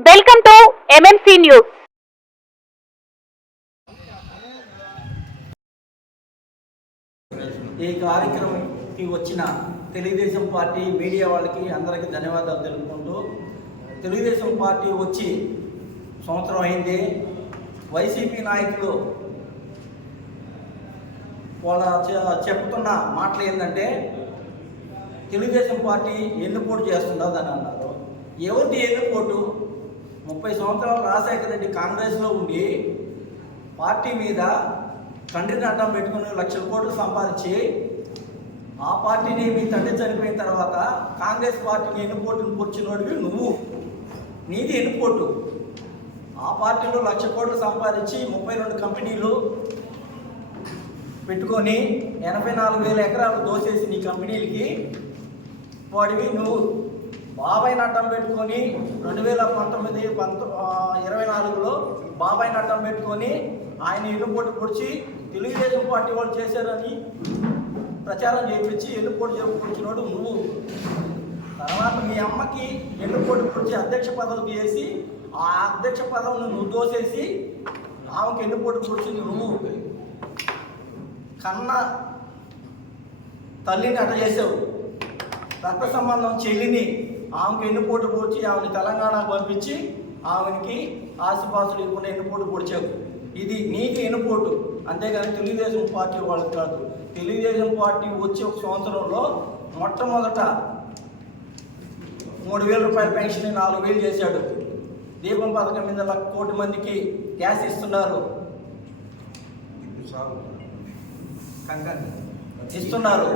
Welcome to MMC news ఈ కార్యక్రమంకి వచ్చిన Telugu Desam party media వాళ్ళకి అందరికీ ధన్యవాదాలు తెలుపుకుంటూ తెలుగుదేశం పార్టీ వచ్చి సంవత్సరం అయింది. వైసీపీ నాయకులు వాళ్ళ చెప్తున్న మాటలు ఏంటంటే తెలుగుదేశం పార్టీ ఎన్నుపోటు చేస్తున్నదని అన్నారు. ఎవరిది ఎన్నుపోటు? ముప్పై సంవత్సరాలు రాజశేఖర రెడ్డి కాంగ్రెస్లో ఉండి పార్టీ మీద తండ్రిని అడ్డం పెట్టుకుని లక్షల కోట్లు సంపాదించి ఆ పార్టీని మీ తండ్రి చనిపోయిన తర్వాత కాంగ్రెస్ పార్టీని ఎన్నుపోటును పొచ్చినోడివి నువ్వు. నీది ఎన్నుపోటు ఆ పార్టీలో లక్ష కోట్లు సంపాదించి ముప్పై రెండు కంపెనీలు పెట్టుకొని ఎనభై నాలుగు వేల ఎకరాలు దోసేసి నీ కంపెనీలకి వాడివి నువ్వు. బాబాయ్ నట్టం పెట్టుకొని రెండు వేల పంతొమ్మిది పంతొ ఇరవై నాలుగులో బాబాయ్ నట్టం పెట్టుకొని ఆయన ఎన్నుపోటు పొడిచి తెలుగుదేశం పార్టీ వాళ్ళు చేశారని ప్రచారం చేయించి ఎన్నుపోటు చెప్పుకొచ్చినోడు నువ్వు. తర్వాత మీ అమ్మకి ఎన్నుపోటు పొడిచి అధ్యక్ష పదవి చేసి ఆ అధ్యక్ష పదవిని నువ్వు దోసేసి ఆమెకి ఎన్నుపోటు పొడిచింది నువ్వు కన్న తల్లిని అట చేసావు. రక్త సంబంధం చెల్లిని ఆమెకు ఎన్నుపోటు పొడిచి ఆమెని తెలంగాణకు పంపించి ఆమెకి ఆశపాసులు ఇవ్వకుండా ఎన్నుపోటు పొడిచావు. ఇది నీకు ఎన్నుపోటు. అంతేగాని తెలుగుదేశం పార్టీ వాళ్ళకి కాదు. తెలుగుదేశం పార్టీ వచ్చే ఒక సంవత్సరంలో మొట్టమొదట మూడు వేల రూపాయల పెన్షన్ నాలుగు వేలు చేశాడు. దీపం పథకం మీద లక్ష కోటి మందికి గ్యాస్ ఇస్తున్నారు. ఇస్తున్నారు.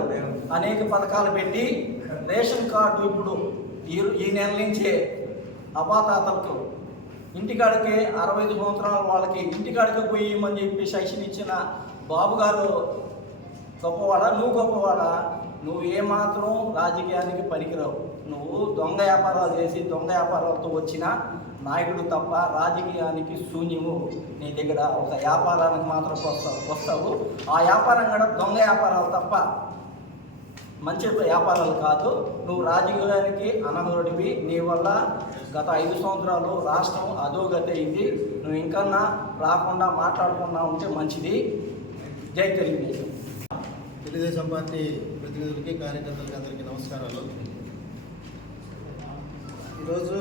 అనేక పథకాలు పెట్టి రేషన్ కార్డు ఇప్పుడు ఈ ఈ నెల నుంచే అపాతాతలకు ఇంటికాడికే అరవై ఐదు సంవత్సరాల వాళ్ళకి ఇంటికాడికే పోయి చెప్పి శిక్షణ ఇచ్చిన బాబు గారు గొప్పవాడా? నువ్వు గొప్పవాడా? నువ్వు ఏమాత్రం రాజకీయానికి పనికిరావు. నువ్వు దొంగ వ్యాపారాలు చేసి దొంగ వ్యాపారాలతో వచ్చిన నాయకుడు తప్ప రాజకీయానికి శూన్యము. నీ దగ్గర ఒక వ్యాపారానికి మాత్రం వస్తావు వస్తావు. ఆ వ్యాపారం కూడా దొంగ వ్యాపారాలు తప్ప మంచి వ్యాపారాలు కాదు. నువ్వు రాజకీయానికి అనర్హుడివి నీ వల్ల గత ఐదు సంవత్సరాలు రాష్ట్రం అధోగతి అయింది. నువ్వు ఇంకన్నా రాకుండా మాట్లాడకుండా ఉంటే మంచిది. జై తెలుగుదేశం తెలుగుదేశం పార్టీ ప్రతినిధులకి కార్యకర్తలకి అందరికీ నమస్కారాలు. ఈరోజు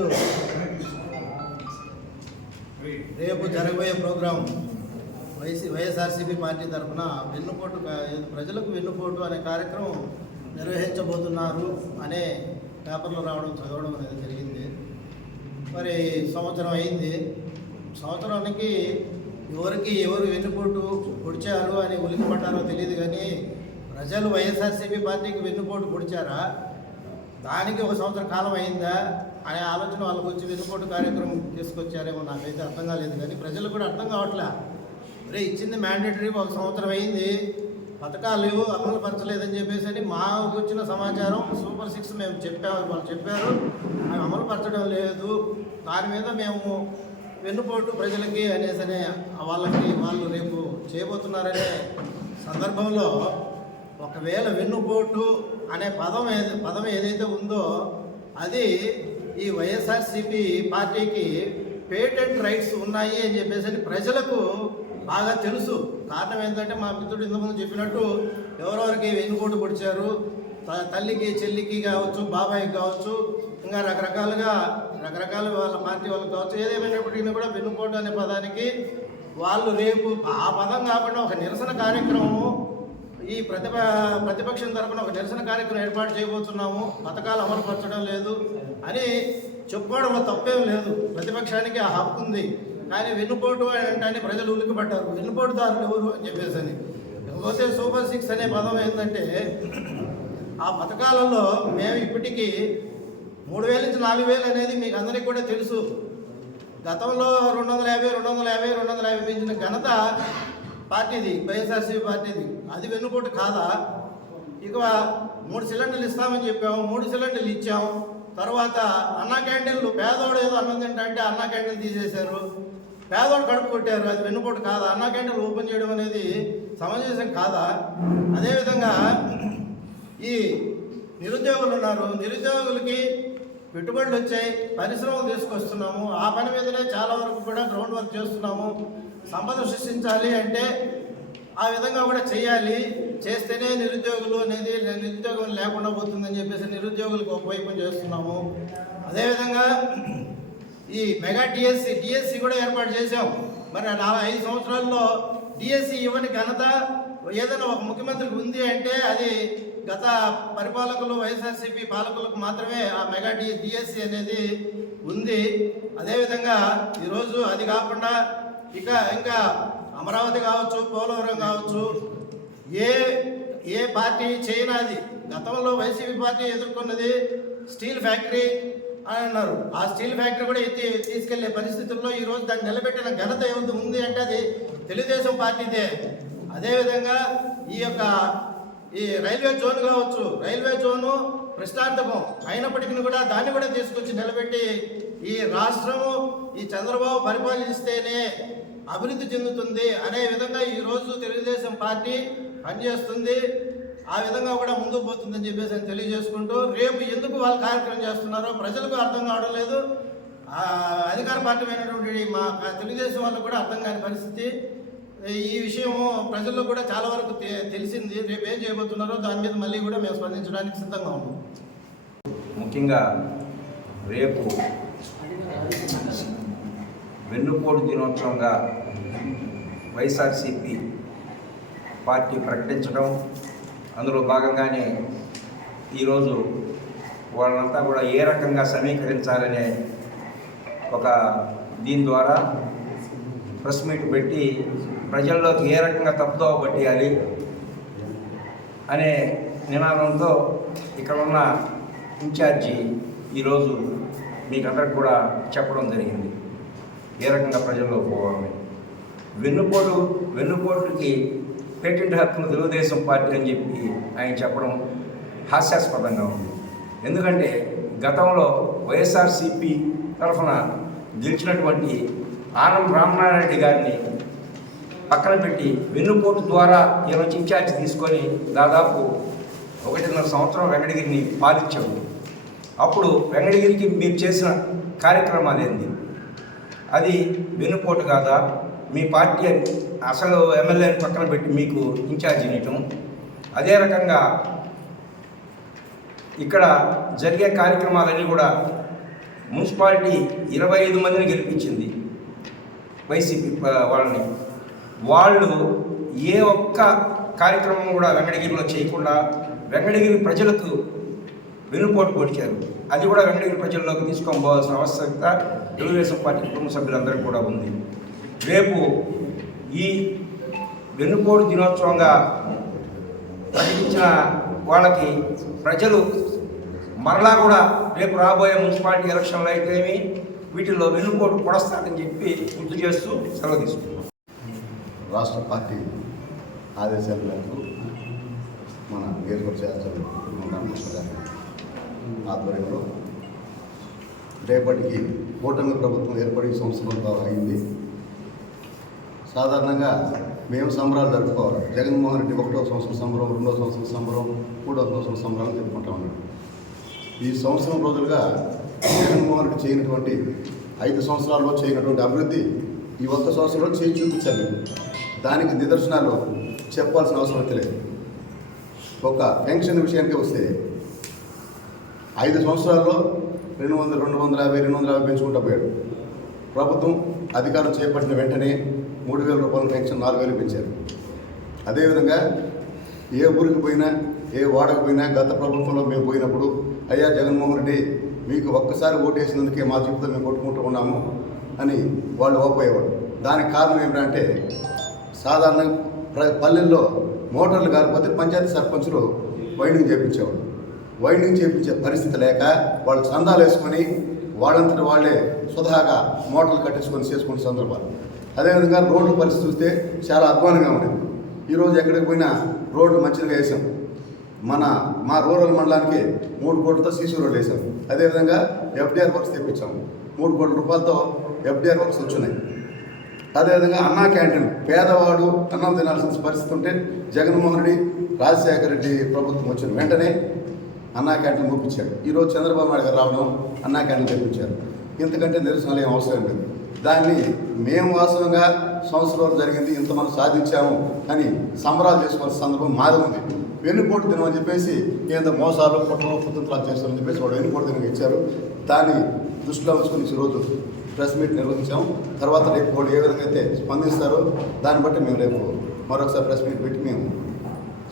రేపు జరగబోయే ప్రోగ్రాం వైసీ వైఎస్ఆర్సీపీ పార్టీ తరఫున వెన్నుపోటు ప్రజలకు వెన్నుపోటు అనే కార్యక్రమం నిర్వహించబోతున్నారు అనే పేపర్లు రావడం చదవడం అనేది జరిగింది. మరి సంవత్సరం అయింది. సంవత్సరానికి ఎవరికి ఎవరు వెన్నుపోటు పొడిచారు అని ఉలికిపడ్డారో తెలియదు కానీ ప్రజలు వైఎస్ఆర్సీపీ పార్టీకి వెన్నుపోటు పొడిచారా? దానికి ఒక సంవత్సర కాలం అయిందా? అనే ఆలోచన వాళ్ళకి వచ్చి వెన్నుపోటు కార్యక్రమం తీసుకొచ్చారేమో నాకైతే అర్థం కాలేదు. కానీ ప్రజలు కూడా అర్థం కావట్లే. రే ఇచ్చింది మ్యాండేటరీ ఒక సంవత్సరం అయింది. పథకాలు అమలు పరచలేదని చెప్పేసి అని మాకు వచ్చిన సమాచారం సూపర్ సిక్స్ మేము చెప్పాము వాళ్ళు చెప్పారు. అవి అమలు పరచడం లేదు. దాని మీద మేము వెన్నుపోటు ప్రజలకి అనేసి అనే వాళ్ళకి వాళ్ళు రేపు చేయబోతున్నారనే సందర్భంలో ఒకవేళ వెన్నుపోటు అనే పదం ఏది పదం ఏదైతే ఉందో అది ఈ వైఎస్ఆర్సిపి పార్టీకి పేటెంట్ రైట్స్ ఉన్నాయి అని చెప్పేసి అని ప్రజలకు బాగా తెలుసు. కారణం ఏంటంటే మా మిత్రుడు ఇంతకుముందు చెప్పినట్టు ఎవరెవరికి వెన్నుపోటు పొడిచారు. తల్లికి చెల్లికి కావచ్చు బాబాయికి కావచ్చు ఇంకా రకరకాలుగా రకరకాల వాళ్ళ పార్టీ వాళ్ళకి కావచ్చు ఏదేమైనప్పటికీ కూడా వెన్నుపోటు అనే పదానికి వాళ్ళు రేపు ఆ పదం కాకుండా ఒక నిరసన కార్యక్రమము ఈ ప్రతిప ప్రతిపక్షం తరపున ఒక నిరసన కార్యక్రమం ఏర్పాటు చేయబోతున్నాము. పథకాలు అమలుపరచడం లేదు అని చెప్పుకోవడంలో తప్పేం లేదు. ప్రతిపక్షానికి ఆ హక్కు ఉంది. కానీ వెన్నుపోటు అని అంటే ప్రజలు ఉలికిపడ్డారు వెన్నుపోటుదారులు ఎవరు అని చెప్పేసి అని. ఇకపోతే సూపర్ సిక్స్ అనే పదం ఏంటంటే ఆ పథకాలలో మేము ఇప్పటికీ మూడు వేల నుంచి నాలుగు వేలు అనేది మీకు అందరికీ కూడా తెలుసు. గతంలో రెండు వందల యాభై రెండు వందల యాభై రెండు వందల యాభై పెంచిన ఘనత పార్టీది వైఎస్ఆర్సీపీ పార్టీది. అది వెన్నుపోటు కాదా? ఇక మూడు సిలిండర్లు ఇస్తామని చెప్పాము మూడు సిలిండర్లు ఇచ్చాము. తర్వాత అన్నా క్యాంటీన్లు పేదోడు ఏదో అన్నం తింటా అన్నా క్యాంటీన్ తీసేశారు. పేదోడు కడుపు కొట్టారు అది వెన్నుపోటు కాదా? అన్నా క్యాంటీన్లు ఓపెన్ చేయడం అనేది సమంజసం కాదా? అదేవిధంగా ఈ నిరుద్యోగులు ఉన్నారు. నిరుద్యోగులకి పెట్టుబడులు వచ్చాయి పరిశ్రమలు తీసుకొస్తున్నాము. ఆ పని మీదనే చాలా వరకు కూడా గ్రౌండ్ వర్క్ చేస్తున్నాము. సంపద సృష్టించాలి అంటే ఆ విధంగా కూడా చేయాలి. చేస్తేనే నిరుద్యోగులు అనేది నిరుద్యోగం లేకుండా పోతుందని చెప్పేసి నిరుద్యోగులకు ఉపయోగం చేస్తున్నాము. అదేవిధంగా ఈ మెగా డిఎస్సి డిఎస్సి కూడా ఏర్పాటు చేశాం. మరి నాలుగు ఐదు సంవత్సరాల్లో డిఎస్సి ఇవ్వని ఘనత ఏదైనా ఒక ముఖ్యమంత్రికి ఉంది అంటే అది గత పరిపాలకులు వైఎస్ఆర్సీపీ పాలకులకు మాత్రమే ఆ మెగా డి డిఎస్సి అనేది ఉంది. అదేవిధంగా ఈరోజు అది కాకుండా ఇక ఇంకా అమరావతి కావచ్చు పోలవరం కావచ్చు ఏ ఏ పార్టీ చేయనాది. గతంలో వైసీపీ పార్టీ ఎదుర్కొన్నది స్టీల్ ఫ్యాక్టరీ అని అన్నారు. ఆ స్టీల్ ఫ్యాక్టరీ కూడా ఎత్తి తీసుకెళ్ళే పరిస్థితుల్లో ఈరోజు దాన్ని నిలబెట్టిన ఘనత ఏముంది? ఉంది అంటే అది తెలుగుదేశం పార్టీదే. అదేవిధంగా ఈ యొక్క ఈ రైల్వే జోన్ కావచ్చు రైల్వే జోను ప్రశ్నార్థకం అయినప్పటికీ కూడా దాన్ని కూడా తీసుకొచ్చి నిలబెట్టి ఈ రాష్ట్రము ఈ చంద్రబాబు పరిపాలిస్తేనే అభివృద్ధి చెందుతుంది. అనే విధంగా ఈరోజు తెలుగుదేశం పార్టీ పనిచేస్తుంది. ఆ విధంగా కూడా ముందుకు పోతుందని చెప్పేసి అని తెలియజేసుకుంటూ రేపు ఎందుకు వాళ్ళు కార్యక్రమం చేస్తున్నారో ప్రజలకు అర్థం కావడం లేదు. అధికార పార్టీ అయినటువంటి మా తెలుగుదేశం వాళ్ళకు కూడా అర్థం కాని పరిస్థితి. ఈ విషయము ప్రజల్లో కూడా చాలా వరకు తె- తెలిసింది. రేపు ఏం చేయబోతున్నారో దాని మీద మళ్ళీ కూడా మేము స్పందించడానికి సిద్ధంగా ఉన్నాం. ముఖ్యంగా రేపు వెన్నుపోటు దినోత్సవంగా వైఎస్ఆర్సిపి పార్టీ ప్రకటించడం అందులో భాగంగానే ఈరోజు వాళ్ళంతా కూడా ఏ రకంగా సమీకరించాలనే ఒక దీని ద్వారా ప్రెస్ మీట్ పెట్టి ప్రజల్లోకి ఏ రకంగా తప్పుదోవ పట్టేయాలి అనే నినాదంతో ఇక్కడ ఉన్న ఇన్ఛార్జి ఈరోజు మీకందరికి కూడా చెప్పడం జరిగింది. ఏ రకంగా ప్రజల్లో పోవాలని. వెన్నుపోటు వెన్నుపోటుకి పేటెంట్ హక్కును తెలుగుదేశం పార్టీ అని చెప్పి ఆయన చెప్పడం హాస్యాస్పదంగా ఉంది. ఎందుకంటే గతంలో వైఎస్ఆర్సిపి తరఫున గెలిచినటువంటి ఆనం రామనారాయణ గారిని పక్కన పెట్టి వెన్నుపోటు ద్వారా ఈయన ఇన్ఛార్జ్ తీసుకొని దాదాపు ఒకటిన్నర సంవత్సరం వెంకటగిరిని పాలించాము అప్పుడు వెంకటగిరికి మీరు చేసిన కార్యక్రమాలు ఏంది అది వెన్నుపోటు కాదా? మీ పార్టీ అసలు ఎమ్మెల్యేని పక్కన పెట్టి మీకు ఇన్ఛార్జ్ ఇవ్వటం అదే రకంగా ఇక్కడ జరిగే కార్యక్రమాలన్నీ కూడా మున్సిపాలిటీ ఇరవై ఐదు మందిని గెలిపించింది వైసీపీ వాళ్ళని. వాళ్ళు ఏ ఒక్క కార్యక్రమం కూడా వెంకటగిరిలో చేయకుండా వెంకటగిరి ప్రజలకు వెనుకోటు పొడిచారు. అది కూడా వెంకటగిరి ప్రజల్లోకి తీసుకొని పోవాల్సిన ఆవశ్యకత తెలుగుదేశం పార్టీ కుటుంబ సభ్యులందరికీ కూడా ఉంది. రేపు ఈ వెన్నుపోటు దినోత్సవంగా ప్రకటించిన వాళ్ళకి ప్రజలు మరలా కూడా రేపు రాబోయే మున్సిపాలిటీ ఎలక్షన్లు అయితేమి వీటిల్లో వెన్నుపోటు పొడస్తారని చెప్పి గుర్తు చేస్తూ సెలవు తీసుకున్నాం రాష్ట్ర పార్టీ ఆదేశాల మేరకు మన నియోజకవర్గ శాస్త్రులు ఆధ్వర్యంలో రేపటికి కూటమి ప్రభుత్వం ఏర్పడి సంవత్సరం అయింది సాధారణంగా మేము సంబరాలు జరుపుకోవాలి. జగన్మోహన్ రెడ్డి ఒకటో సంవత్సరం సంబరం రెండో సంవత్సరం సంబరం మూడో సంవత్సరం సంబరాలు జరుపుకుంటా ఉన్నాడు. ఈ సంవత్సరం రోజులుగా జగన్మోహన్ రెడ్డి చేయనటువంటి ఐదు సంవత్సరాల్లో చేయనటువంటి అభివృద్ధి ఈ ఒక్క సంవత్సరంలో చేయి చూపించాలి దానికి నిదర్శనాలు చెప్పాల్సిన అవసరం అయితే లేదు. ఒక పెన్షన్ విషయానికి వస్తే ఐదు సంవత్సరాల్లో రెండు వందల రెండు వందల యాభై రెండు వందల యాభై పెంచుకుంటూ పోయాడు. ప్రభుత్వం అధికారం చేపట్టిన వెంటనే మూడు వేల రూపాయల పెన్షన్ నాలుగు వేలు పెంచారు. అదేవిధంగా ఏ ఊరికి పోయినా ఏ వాడకు పోయినా గత ప్రభుత్వంలో మేము పోయినప్పుడు అయ్యా జగన్మోహన్ రెడ్డి మీకు ఒక్కసారి ఓటేసినందుకే మా జీవితం మేము కొట్టుకుంటూ ఉన్నాము అని వాళ్ళు ఓపోయేవాడు దానికి కారణం ఏమిటంటే సాధారణ పల్లెల్లో మోటార్లు కాకపోతే పంచాయతీ సర్పంచులు వైండింగ్ చేయించేవాడు వైండింగ్ చేయించే పరిస్థితి లేక వాళ్ళు చందాలు వేసుకొని వాళ్ళంతటి వాళ్ళే స్వతహాగా మోటార్లు కట్టించుకొని చేసుకునే సందర్భాలు. అదేవిధంగా రోడ్ల పరిస్థితి చూస్తే చాలా అధ్వానంగా ఉండేది. ఈరోజు ఎక్కడికి పోయినా రోడ్లు మంచిగా వేసాం. మన మా రూరల్ మండలానికి మూడు కోట్లతో సీసీ రోడ్లు వేసాం. అదేవిధంగా ఎఫ్డిఆర్ వర్క్స్ తెప్పించాము మూడు కోట్ల రూపాయలతో ఎఫ్డిఆర్ వర్క్స్ వచ్చినాయి. అదేవిధంగా అన్నా క్యాంటీన్ పేదవాడు అన్నం తినాల్సిన పరిస్థితి ఉంటే జగన్మోహన్ రెడ్డి రాజశేఖర రెడ్డి ప్రభుత్వం వచ్చిన వెంటనే అన్నా క్యాంటీన్ పంపించాడు ఈరోజు చంద్రబాబు నాయుడు గారు రావడం అన్నా క్యాంటీన్ తెప్పించారు. ఇంతకంటే నిరసనలు ఏం అవసరం లేదు. దాన్ని మేము వాస్తవంగా సంవత్సరం జరిగింది ఇంత మనం సాధించాము అని సంబరాలు చేసుకునే సందర్భం మాది ఉంది. వెన్నుపోటు దినం అని చెప్పేసి ఏందో మోసాలు పుట్టలు కుతంత్రాలు చేస్తామని చెప్పేసి వాడు వెన్నుపోటు దినం ఇచ్చారు. దాన్ని దృష్టిలో ఉంచుకుని ఈరోజు ప్రెస్ మీట్ నిర్వహించాం. తర్వాత రేపు వాళ్ళు ఏ విధంగా అయితే స్పందిస్తారో దాన్ని బట్టి మేము రేపు మరొకసారి ప్రెస్ మీట్ పెట్టి మేము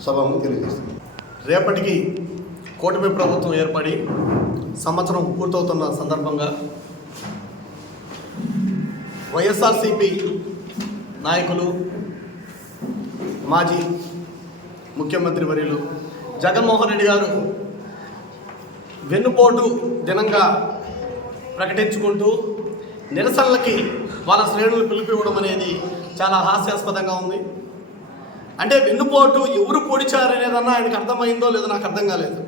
సభను తెలియజేస్తాం. రేపటికి కూటమి ప్రభుత్వం ఏర్పడి సంవత్సరం పూర్తవుతున్న సందర్భంగా వైఎస్ఆర్సిపి నాయకులు మాజీ ముఖ్యమంత్రి వర్యులు జగన్మోహన్ రెడ్డి గారు వెన్నుపోటు దినంగా ప్రకటించుకుంటూ నిరసనలకి వాళ్ళ శ్రేణులు పిలిపివ్వడం అనేది చాలా హాస్యాస్పదంగా ఉంది. అంటే వెన్నుపోటు ఎవరు పొడిచారనేదన్నా ఆయనకు అర్థమైందో లేదో నాకు అర్థం కాలేదు.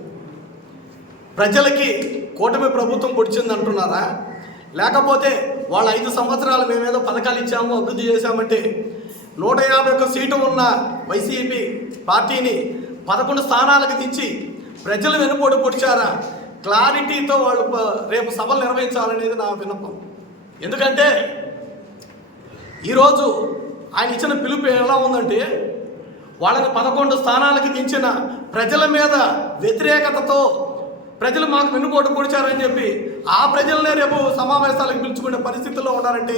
ప్రజలకి కూటమి ప్రభుత్వం పొడిచింది అంటున్నారా లేకపోతే వాళ్ళ ఐదు సంవత్సరాలు మేమేదో పథకాలు ఇచ్చాము అభివృద్ధి చేశామంటే నూట యాభై ఒక్క సీటు ఉన్న వైసీపీ పార్టీని పదకొండు స్థానాలకు దించి ప్రజలు వెనుపోటు పొడిచారా? క్లారిటీతో వాళ్ళు రేపు సభలు నిర్వహించాలనేది నా విన్నపం. ఎందుకంటే ఈరోజు ఆయన ఇచ్చిన పిలుపు ఎలా ఉందంటే వాళ్ళకి పదకొండు స్థానాలకి దించిన ప్రజల మీద వ్యతిరేకతతో ప్రజలు మాకు వెన్నుపోటు కూర్చారని చెప్పి ఆ ప్రజలనే రేపు సమావేశాలకు పిలుచుకునే పరిస్థితుల్లో ఉన్నారంటే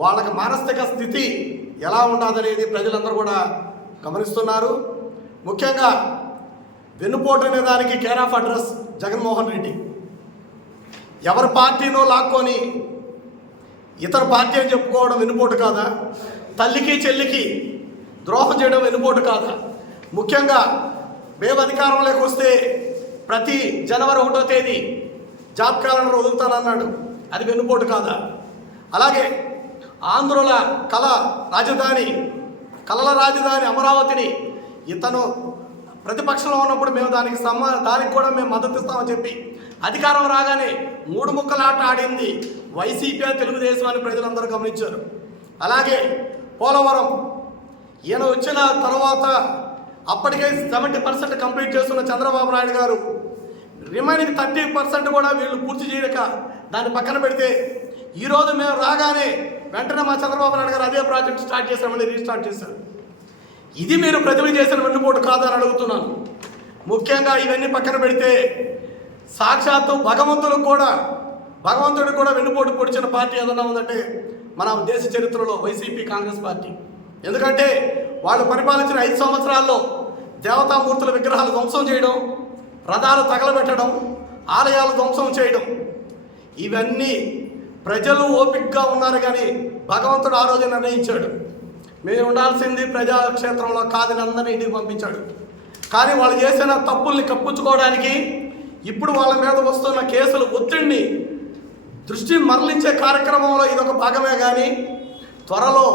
వాళ్ళకి మానసిక స్థితి ఎలా ఉన్నదనేది ప్రజలందరూ కూడా గమనిస్తున్నారు. ముఖ్యంగా వెన్నుపోటు అనే దానికి care of address Jaganmohan Reddy. ఎవరి పార్టీనో లాక్కొని ఇతర పార్టీ అని చెప్పుకోవడం వెన్నుపోటు కాదా? తల్లికి చెల్లికి ద్రోహం చేయడం వెన్నుపోటు కాదా? ముఖ్యంగా మేము అధికారంలోకి వస్తే ప్రతి జనవరి ఒకటో తేదీ జాబ్ క్యాలెండర్ వదులుతానన్నాడు. అది వెన్నుపోటు కాదా? అలాగే ఆంధ్రుల కళ రాజధాని కళల రాజధాని అమరావతిని ఇతను ప్రతిపక్షంలో ఉన్నప్పుడు మేము దానికి సమ దానికి కూడా మేము మద్దతు ఇస్తామని చెప్పి అధికారం రాగానే మూడు ముక్కలాట ఆడింది వైసీపీ తెలుగుదేశం అని ప్రజలందరూ గమనించారు. అలాగే పోలవరం ఈయన వచ్చిన తర్వాత అప్పటికే సెవెంటీ పర్సెంట్ కంప్లీట్ చేస్తున్న చంద్రబాబు నాయుడు గారు రిమైనింగ్ థర్టీ పర్సెంట్ కూడా వీళ్ళు పూర్తి చేయక దాన్ని పక్కన పెడితే ఈరోజు మేము రాగానే వెంటనే మా చంద్రబాబు నాయుడు గారు అదే ప్రాజెక్ట్ స్టార్ట్ చేశామని రీస్టార్ట్ చేశారు. ఇది మీరు ప్రజలు చేసిన వెన్నుపోటు కాదని అడుగుతున్నాను. ముఖ్యంగా ఇవన్నీ పక్కన పెడితే సాక్షాత్తు భగవంతులకు కూడా భగవంతుడికి కూడా వెన్నుపోటు పొడిచిన పార్టీ ఏదన్నా ఉందంటే మన దేశ చరిత్రలో వైసీపీ కాంగ్రెస్ పార్టీ. ఎందుకంటే వాళ్ళు పరిపాలించిన ఐదు సంవత్సరాల్లో దేవతామూర్తుల విగ్రహాలు ధ్వంసం చేయడం రథాలు తగలబెట్టడం ఆలయాలు ధ్వంసం చేయడం. ఇవన్నీ ప్రజలు ఓపికగా ఉన్నారు కానీ భగవంతుడు ఆ రోజు నిర్ణయించాడు. మీరు ఉండాల్సింది ప్రజాక్షేత్రంలో కాదని అందరినీ ఇంటికి పంపించాడు. కానీ వాళ్ళు చేసిన తప్పుల్ని కప్పించుకోవడానికి ఇప్పుడు వాళ్ళ మీద వస్తున్న కేసులు ఒత్తిడిని దృష్టి మరలించే కార్యక్రమంలో ఇదొక భాగమే కానీ త్వరలో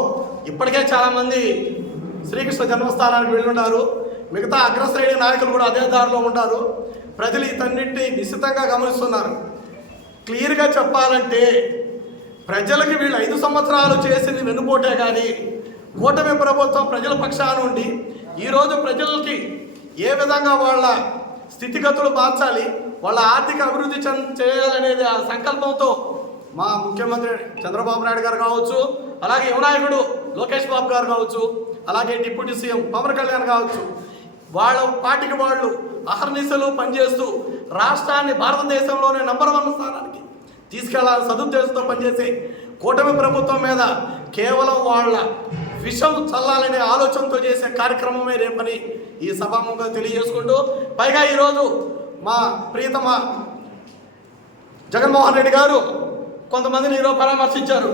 ఇప్పటికే చాలామంది శ్రీకృష్ణ జన్మస్థానానికి వెళ్ళున్నారు మిగతా అగ్రశ్రేణి నాయకులు కూడా అదే దారిలో ఉంటారు. ప్రజలు ఇతన్నింటినీ నిశ్చితంగా గమనిస్తున్నారు. క్లియర్గా చెప్పాలంటే ప్రజలకి వీళ్ళు ఐదు సంవత్సరాలు చేసింది వెన్నుపోటే కానీ కూటమి ప్రభుత్వం ప్రజల పక్షాన ఉండి ఈరోజు ప్రజలకి ఏ విధంగా వాళ్ళ స్థితిగతులు మార్చాలి వాళ్ళ ఆర్థిక అభివృద్ధి చెంద చేయాలనేది ఆ సంకల్పంతో మా ముఖ్యమంత్రి చంద్రబాబు నాయుడు గారు కావచ్చు అలాగే యువనాయకుడు లోకేష్ బాబు గారు కావచ్చు అలాగే డిప్యూటీ సీఎం పవన్ కళ్యాణ్ కావచ్చు వాళ్ళ పార్టీకి వాళ్ళు అహర్నిశలు పనిచేస్తూ రాష్ట్రాన్ని భారతదేశంలోనే నంబర్ వన్ స్థానానికి తీసుకెళ్ళాలని సదుద్దేశంతో పనిచేసే కూటమి ప్రభుత్వం మీద కేవలం వాళ్ళ విషం చల్లాలనే ఆలోచనతో చేసే కార్యక్రమమే రేపని ఈ సభాముఖంగా తెలియజేసుకుంటూ పైగా ఈరోజు మా ప్రియతమ జగన్మోహన్ రెడ్డి గారు కొంతమందిని ఈరోజు పరామర్శించారు.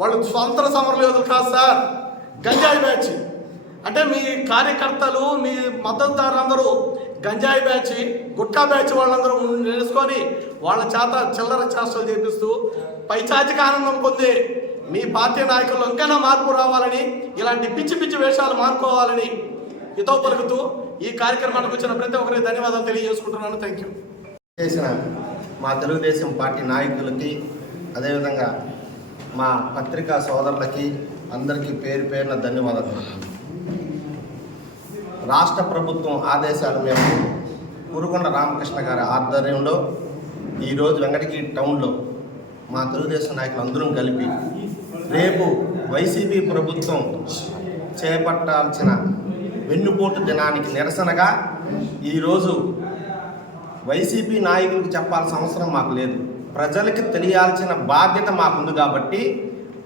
వాళ్ళు స్వంత సమరయోధులు కాదు సార్ గంజాయి బ్యాచ్. అంటే మీ కార్యకర్తలు మీ మద్దతుదారులందరూ గంజాయి బ్యాచ్ గుట్కా బ్యాచ్ వాళ్ళందరూ నిలుసుకొని వాళ్ళ చేత చిల్లర చేష్టలు చేపిస్తూ పైచాచిక ఆనందం పొందే మీ పార్టీ నాయకుల్లో ఇంకైనా మార్పు రావాలని ఇలాంటి పిచ్చి పిచ్చి వేషాలు మార్చుకోవాలని ఇతో పలుకుతూ ఈ కార్యక్రమానికి వచ్చిన ప్రతి ఒక్కరికి ధన్యవాదాలు తెలియజేసుకుంటున్నాను. థ్యాంక్ యూ చేసిన మా తెలుగుదేశం పార్టీ నాయకులకి అదేవిధంగా మా పత్రికా సోదరులకి అందరికీ పేరు పేరున ధన్యవాదాలు. రాష్ట్ర ప్రభుత్వం ఆదేశాల మేరకు కురుకొండ రామకృష్ణ గారి ఆధ్వర్యంలో ఈరోజు వెంకటగిరి టౌన్లో మా తెలుగుదేశం నాయకులు అందరం కలిపి రేపు వైసీపీ ప్రభుత్వం చేపట్టాల్సిన వెన్నుపోటు దినానికి నిరసనగా ఈరోజు వైసీపీ నాయకులకు చెప్పాల్సిన అవసరం మాకు లేదు. ప్రజలకు తెలియాల్సిన బాధ్యత మాకుంది కాబట్టి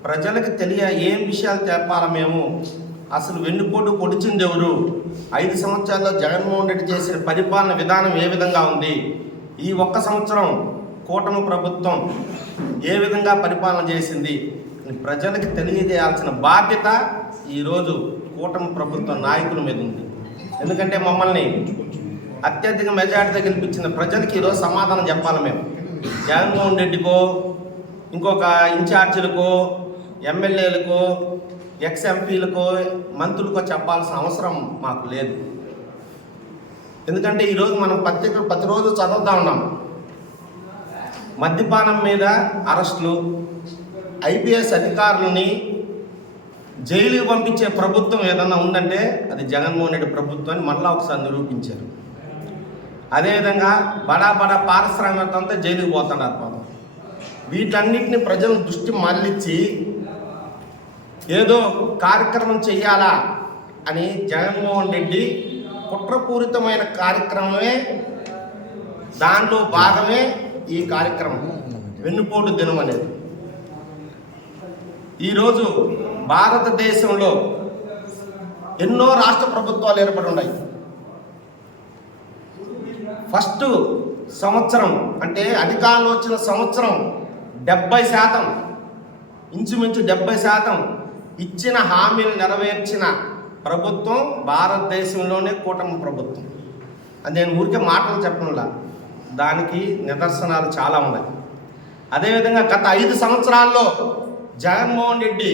ప్రజలకు తెలియ ఏం విషయాలు చెప్పాలా మేము అసలు వెన్నుపోటు పొడిచింది ఎవరు ఐదు సంవత్సరాల్లో జగన్మోహన్ రెడ్డి చేసిన పరిపాలన విధానం ఏ విధంగా ఉంది? ఈ ఒక్క సంవత్సరం కూటమి ప్రభుత్వం ఏ విధంగా పరిపాలన చేసింది? ప్రజలకు తెలియజేయాల్సిన బాధ్యత ఈరోజు కూటమి ప్రభుత్వం నాయకుల మీద ఉంది. ఎందుకంటే మమ్మల్ని అత్యధిక మెజార్టీతో గెలిపించిన ప్రజలకి ఈరోజు సమాధానం చెప్పాలి మేము. జగన్మోహన్ రెడ్డికో ఇంకొక ఇన్ఛార్జీలకో ఎమ్మెల్యేలకో ఎక్స్ ఎంపీలకో మంత్రులకో చెప్పాల్సిన అవసరం మాకు లేదు. ఎందుకంటే ఈరోజు మనం పత్రికలు ప్రతిరోజు చదువుతా ఉన్నాం. మద్యపానం మీద అరెస్టులు ఐపీఎస్ అధికారులని జైలుకి పంపించే ప్రభుత్వం ఏదన్నా ఉందంటే అది జగన్మోహన్ రెడ్డి ప్రభుత్వం అని మళ్ళా ఒకసారి నిరూపించారు. అదేవిధంగా బడా బడా పారిశ్రామికంతా జైలుకి పోతున్నారు పాపం. వీటన్నిటిని ప్రజల దృష్టి మళ్ళించి ఏదో కార్యక్రమం చెయ్యాలా అని జగన్మోహన్ రెడ్డి కుట్రపూరితమైన కార్యక్రమమే దాంట్లో భాగమే ఈ కార్యక్రమం. వెన్నుపోటు దినం అనేది. ఈరోజు భారతదేశంలో ఎన్నో రాష్ట్ర ప్రభుత్వాలు ఏర్పడి ఉన్నాయి. ఫస్ట్ సంవత్సరం అంటే అధికారంలో వచ్చిన సంవత్సరం డెబ్బై శాతం ఇంచుమించు డెబ్బై శాతం ఇచ్చిన హామీలు నెరవేర్చిన ప్రభుత్వం భారతదేశంలోనే కూటమి ప్రభుత్వం. అది నేను ఊరికే మాటలు చెప్పడంలా దానికి నిదర్శనాలు చాలా ఉన్నాయి. అదేవిధంగా గత ఐదు సంవత్సరాల్లో జగన్మోహన్ రెడ్డి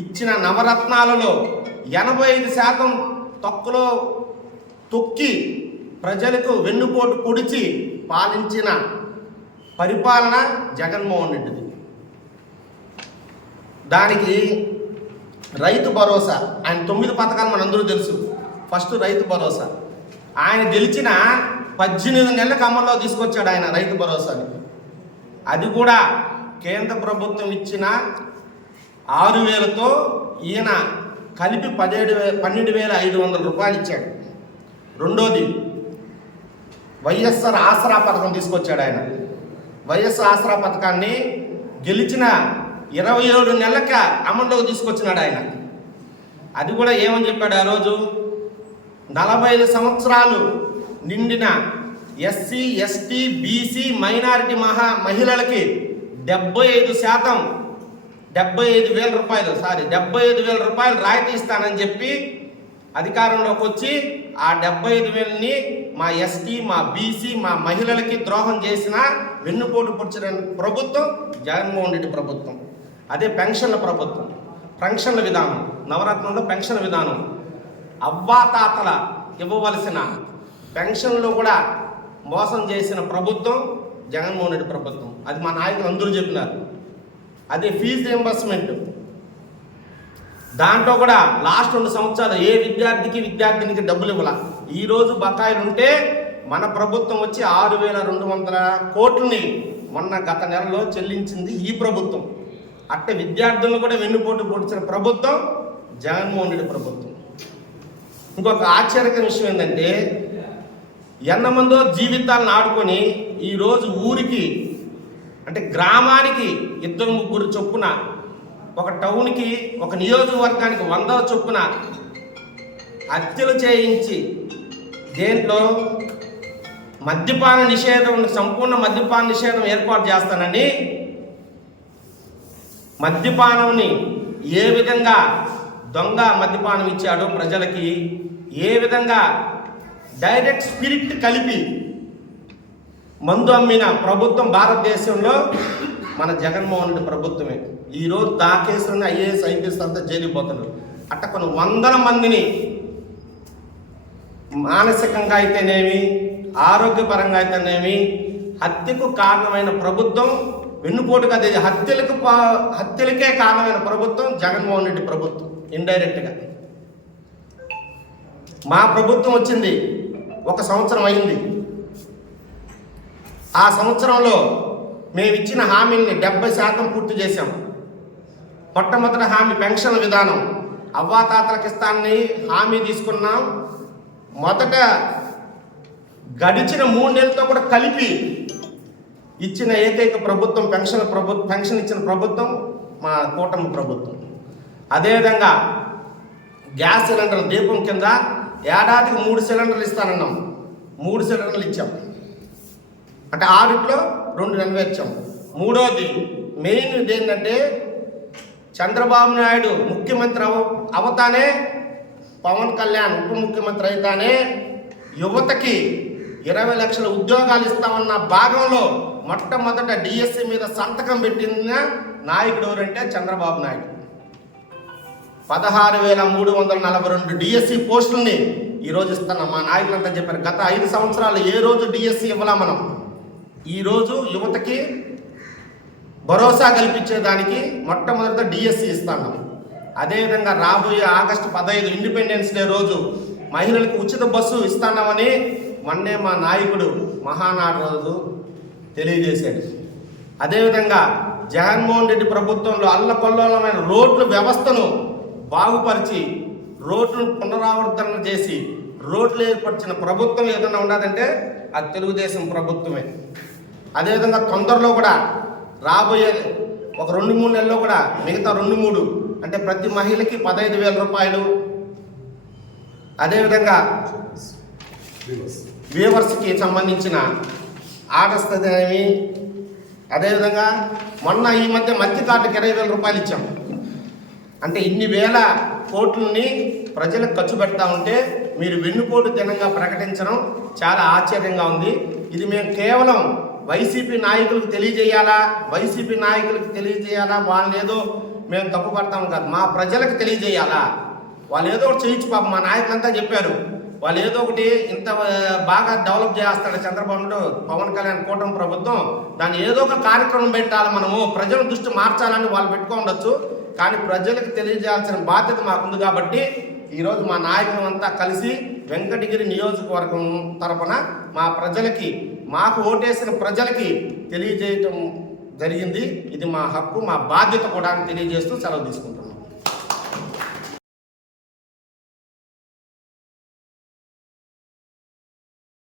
ఇచ్చిన నవరత్నాలలో ఎనభై ఐదు శాతం తొక్కలో తొక్కి ప్రజలకు వెన్నుపోటు పొడిచి పాలించిన పరిపాలన జగన్మోహన్ రెడ్డిది. దానికి రైతు భరోసా. ఆయన తొమ్మిది పథకాలు మనందరూ తెలుసు. ఫస్ట్ రైతు భరోసా. ఆయన గెలిచిన పద్దెనిమిది నెలలకు అమల్లో తీసుకొచ్చాడు ఆయన రైతు భరోసాని. అది కూడా కేంద్ర ప్రభుత్వం ఇచ్చిన ఆరు వేలతో ఈయన కలిపి పదిహేడు వే పన్నెండు వేల ఐదు వందల రూపాయలు ఇచ్చాడు. రెండోది వైఎస్ఆర్ ఆసరా పథకం తీసుకొచ్చాడు ఆయన. వైఎస్ఆర్ ఆసరా పథకాన్ని గెలిచిన ఇరవై ఏడు నెలలక అమల్లోకి తీసుకొచ్చినాడు ఆయన. అది కూడా ఏమని చెప్పాడు ఆ రోజు? నలభై ఐదు సంవత్సరాలు నిండిన ఎస్సీ ఎస్టీ బీసీ మైనారిటీ మహా మహిళలకి డెబ్బై ఐదు శాతం డెబ్బై ఐదు వేల రూపాయలు సారీ డెబ్బై ఐదు వేల రూపాయలు రాయితీ ఇస్తానని చెప్పి అధికారంలోకి వచ్చి ఆ డెబ్బై ఐదు వేలని మా ఎస్టీ మా బీసీ మా మహిళలకి ద్రోహం చేసిన వెన్నుపోటు పొడిచిన ప్రభుత్వం జగన్మోహన్ రెడ్డి ప్రభుత్వం. అదే పెన్షన్ల ప్రభుత్వం పెన్షన్ల విధానం నవరత్నంలో పెన్షన్ విధానం. అవ్వాతాతల ఇవ్వవలసిన పెన్షన్లు కూడా మోసం చేసిన ప్రభుత్వం జగన్మోహన్ రెడ్డి ప్రభుత్వం. అది మా నాయకులు అందరూ చెప్పినారు. అదే ఫీజు రియంబర్స్మెంట్ దాంట్లో కూడా లాస్ట్ రెండు సంవత్సరాలు ఏ విద్యార్థికి విద్యార్థినికి డబ్బులు ఇవ్వాల. ఈరోజు బకాయిలు ఉంటే మన ప్రభుత్వం వచ్చి ఆరు వేల రెండు వందల కోట్లని మొన్న గత నెలలో చెల్లించింది ఈ ప్రభుత్వం. అట్టే విద్యార్థులను కూడా వెన్నుపోటు పొడిచిన ప్రభుత్వం జగన్మోహన్ రెడ్డి ప్రభుత్వం. ఇంకొక ఆశ్చర్యకర విషయం ఏంటంటే ఎన్నమందో జీవితాలను ఆడుకొని ఈరోజు ఊరికి అంటే గ్రామానికి ఇద్దరు ముగ్గురు చొప్పున ఒక టౌన్కి ఒక నియోజకవర్గానికి వంద చొప్పున హత్యలు చేయించి దేంట్లో మద్యపాన నిషేధం సంపూర్ణ మద్యపాన నిషేధం ఏర్పాటు చేస్తానని మద్యపానంని ఏ విధంగా దొంగ మద్యపానం ఇచ్చాడో ప్రజలకి ఏ విధంగా డైరెక్ట్ స్పిరిట్ కలిపి మందు అమ్మిన ప్రభుత్వం భారతదేశంలో మన జగన్మోహన్ రెడ్డి ప్రభుత్వమే. ఈరోజు దా కేసులోనే ఐఏఎస్ ఐపీఎస్ అంతా జైలుపోతున్నారు అట్ట కొన్ని వందల మందిని మానసికంగా అయితేనేమి ఆరోగ్యపరంగా అయితేనేమి హత్యకు కారణమైన ప్రభుత్వం వెన్నుపోటుగా అదే హత్యలకు పా- హత్యలకే కారణమైన ప్రభుత్వం జగన్మోహన్ రెడ్డి ప్రభుత్వం ఇండైరెక్ట్గా. మా ప్రభుత్వం వచ్చింది ఒక సంవత్సరం అయింది. ఆ సంవత్సరంలో మేము ఇచ్చిన హామీల్ని డెబ్బై శాతం పూర్తి చేశాం. మొట్టమొదటి హామీ పెన్షన్ విధానం అవ్వాతాతలకు ఇస్తానని హామీ తీసుకున్నాం. మొదట గడిచిన మూడు నెలలతో కూడా కలిపి ఇచ్చిన ఏకైక ప్రభుత్వం పెన్షన్ ప్రభు పెన్షన్ ఇచ్చిన ప్రభుత్వం మా కూటమి ప్రభుత్వం. అదేవిధంగా గ్యాస్ సిలిండర్ దీపం కింద ఏడాదికి మూడు సిలిండర్లు ఇస్తానన్నాం. మూడు సిలిండర్లు ఇచ్చాం. అంటే ఆడిట్లో రెండు నెరవేర్చాం. మూడోది మెయిన్ ఇది ఏంటంటే చంద్రబాబు నాయుడు ముఖ్యమంత్రి అవ అవతానే పవన్ కళ్యాణ్ ఉప ముఖ్యమంత్రి అయితానే యువతకి ఇరవై లక్షల ఉద్యోగాలు ఇస్తామన్న భాగంలో మొట్టమొదట డిఎస్సి మీద సంతకం పెట్టిన నాయకుడు ఎవరంటే చంద్రబాబు నాయుడు. పదహారు వేల మూడు వందల నలభై రెండు డిఎస్సి పోస్టుల్ని ఈరోజు ఇస్తాను మా నాయకులంతా చెప్పారు. గత ఐదు సంవత్సరాలు ఏ రోజు డిఎస్సి ఇవ్వలా మనం? ఈరోజు యువతకి భరోసా కల్పించేదానికి మొట్టమొదట డిఎస్సి ఇస్తాను అదేవిధంగా రాబోయే ఆగస్టు పదహైదు ఇండిపెండెన్స్ డే రోజు మహిళలకు ఉచిత బస్సు ఇస్తాన్నామని మొన్నే మా నాయకుడు మహానాడు రోజు తెలియజేశాడు. అదేవిధంగా జగన్మోహన్ రెడ్డి ప్రభుత్వంలో అల్లకొల్లోలమైన రోడ్ల వ్యవస్థను బాగుపరిచి రోడ్లను పునరావర్తన చేసి రోడ్లు ఏర్పరిచిన ప్రభుత్వం ఏదైనా ఉన్నదంటే అది తెలుగుదేశం ప్రభుత్వమే. అదేవిధంగా తొందరలో కూడా రాబోయే ఒక రెండు మూడు నెలల్లో కూడా మిగతా రెండు మూడు అంటే ప్రతి మహిళకి పదహైదు వేల రూపాయలు. అదేవిధంగా వ్యూవర్స్కి సంబంధించిన ఆర్డర్స్ ఏమి? అదేవిధంగా మొన్న ఈ మధ్య మధ్య కార్డుకి ఇరవై వేల రూపాయలు ఇచ్చాం. అంటే ఇన్ని వేల కోట్లని ప్రజలకు ఖర్చు పెడతా ఉంటే మీరు వెన్నుపోటు దినంగా ప్రకటించడం చాలా ఆశ్చర్యంగా ఉంది. ఇది మేము కేవలం వైసీపీ నాయకులకు తెలియజేయాలా? వైసీపీ నాయకులకు తెలియజేయాలా? వాళ్ళని ఏదో మేము తప్పు పడతాం కాదు. మా ప్రజలకు తెలియజేయాలా? వాళ్ళు ఏదో ఒకటి చేయించు పాపం. మా నాయకులంతా చెప్పారు. వాళ్ళు ఏదో ఒకటి ఇంత బాగా డెవలప్ చేస్తాడు చంద్రబాబు పవన్ కళ్యాణ్ కూటమి ప్రభుత్వం. దాన్ని ఏదో ఒక కార్యక్రమం పెట్టాలి మనము. ప్రజల దృష్టి మార్చాలని వాళ్ళు పెట్టుకోండొచ్చు కానీ ప్రజలకు తెలియజేయాల్సిన బాధ్యత మాకుంది కాబట్టి ఈరోజు మా నాయకులంతా కలిసి వెంకటగిరి నియోజకవర్గం తరపున మా ప్రజలకి మాకు ఓటేసిన ప్రజలకి తెలియజేయటం జరిగింది. ఇది మా హక్కు మా బాధ్యత కూడా తెలియజేస్తూ సెలవు తీసుకుంటున్నాం.